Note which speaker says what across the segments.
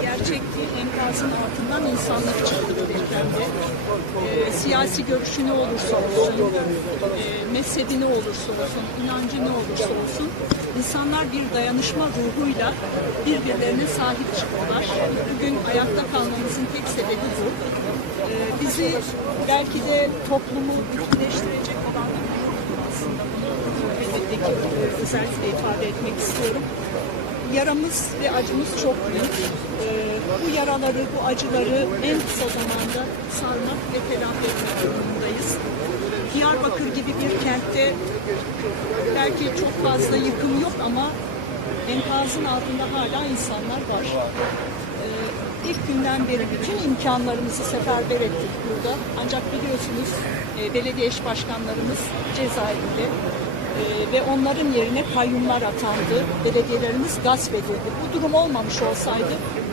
Speaker 1: gerçek bir enkazın altından insanlık çıktı depremde. Ee, siyasi görüşü ne olursa olsun, e, mezhebi ne olursa olsun, inancı ne olursa olsun, insanlar bir dayanışma ruhuyla birbirlerine sahip çıkıyorlar. Bugün ayakta kalmamızın tek sebebi bu. Ee, bizi belki de toplumu bütünleştirecek olan aslında bunu e, özellikle ifade etmek istiyorum yaramız ve acımız çok büyük. Ee, bu yaraları, bu acıları en kısa zamanda sarmak ve telafi etmek durumundayız. Diyarbakır gibi bir kentte belki çok fazla yıkım yok ama enkazın altında hala insanlar var. Ee, ilk günden beri bütün imkanlarımızı seferber ettik burada. Ancak biliyorsunuz e, belediye eş başkanlarımız cezaevinde. Ee, ve onların yerine kayyumlar atandı. Belediyelerimiz gasp edildi. Bu durum olmamış olsaydı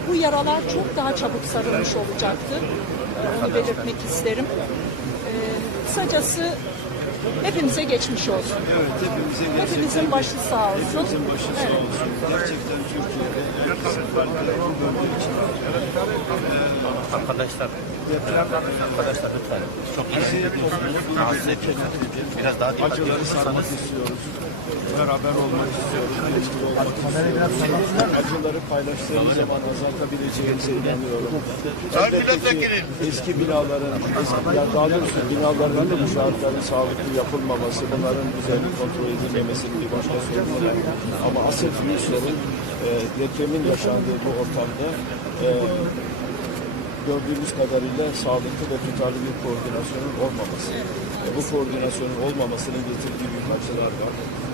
Speaker 1: bu yaralar çok daha çabuk sarılmış olacaktı. Ee, Onu belirtmek isterim. Ee, kısacası hepimize geçmiş olsun.
Speaker 2: Evet, hepimize gerçekten
Speaker 1: Hepimizin başı sağ olsun.
Speaker 2: hepimizin başı sağ
Speaker 1: Evet.
Speaker 2: olsun. Gerçekten
Speaker 3: Arkadaşlar, arkadaşlar lütfen. Çok. Rahatsız etmeyin. Biraz daha
Speaker 2: sarmak
Speaker 3: olursanız.
Speaker 2: istiyoruz. Beraber olmak istiyoruz. Acıları paylaştığımız zaman azaltabileceğimize inanıyorum. Elbette ki eski binaların, eski, ya daha doğrusu binaların da bu şartların sağlıklı yapılmaması, bunların düzenli kontrol edilmemesinin bir başka sorunu var. Ama asıl büyük sorun e, depremin yaşandığı bu ortamda e, gördüğümüz kadarıyla sağlıklı ve tutarlı bir koordinasyonun olmaması. E, Bu koordinasyonun olmamasının getirdiği büyük acılar var.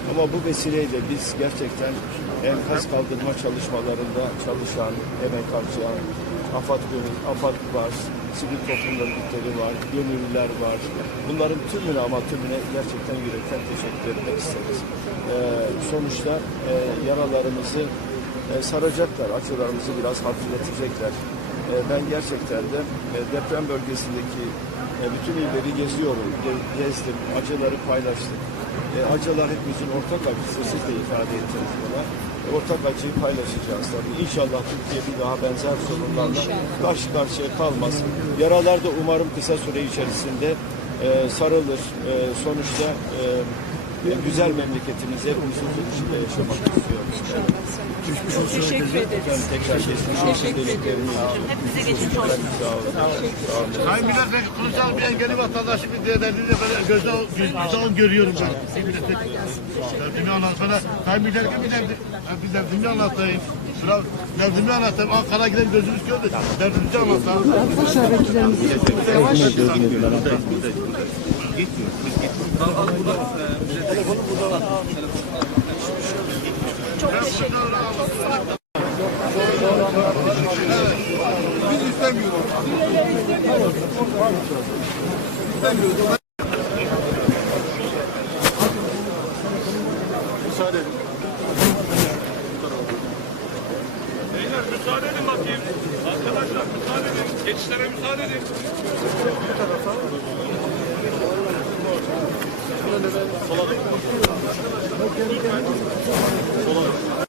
Speaker 2: Ama bu vesileyle biz gerçekten enkaz kaldırma çalışmalarında çalışan, emek harcayan, AFAD, AFAD var, sivil toplum örgütleri var, gönüllüler var. Bunların tümüne ama tümüne gerçekten yürekten teşekkür etmek isteriz. E, sonuçta e, yaralarımızı e, saracaklar, acılarımızı biraz hafifletecekler. E, Ben gerçekten de e, deprem bölgesindeki e, bütün illeri geziyorum, ge- gezdim, acıları paylaştık. E, Acılar hepimizin ortak acısı, siz de ifade ettiniz buna. E, Ortak acıyı paylaşacağız tabii. İnşallah Türkiye bir daha benzer sorunlarla karşı karşıya kalmaz. Yaralar da umarım kısa süre içerisinde e, sarılır. E, Sonuçta e, güzel memleketimize huzur içinde yaşamak istiyoruz.
Speaker 1: Teşekkür ederiz.
Speaker 2: Tekrar geçmiş olsun
Speaker 1: Teşekkür ederim.
Speaker 2: dediklerimi
Speaker 1: Hepinize geçmiş olsun.
Speaker 2: Sağ olun.
Speaker 4: Sayın Milletvekili Kılıçdaroğlu bir engelli vatandaşı bir değerlendirince böyle gözde gözde görüyorum ben. Derdimi anlatmana. Sayın Milletvekili bir derdi. Bir derdimi anlatayım. Sıra derdimi anlatayım. Ankara giden gözümüz gördü. Derdimizi anlatayım.
Speaker 1: Çok teşekkürler. Çok sağ olun.
Speaker 4: Biz istemiyoruz. Müsaade edin.
Speaker 5: Beyler müsaade edin bakayım. Arkadaşlar müsaade edin. Geçişlere müsaade edin.
Speaker 4: Sola dön. Sola dön.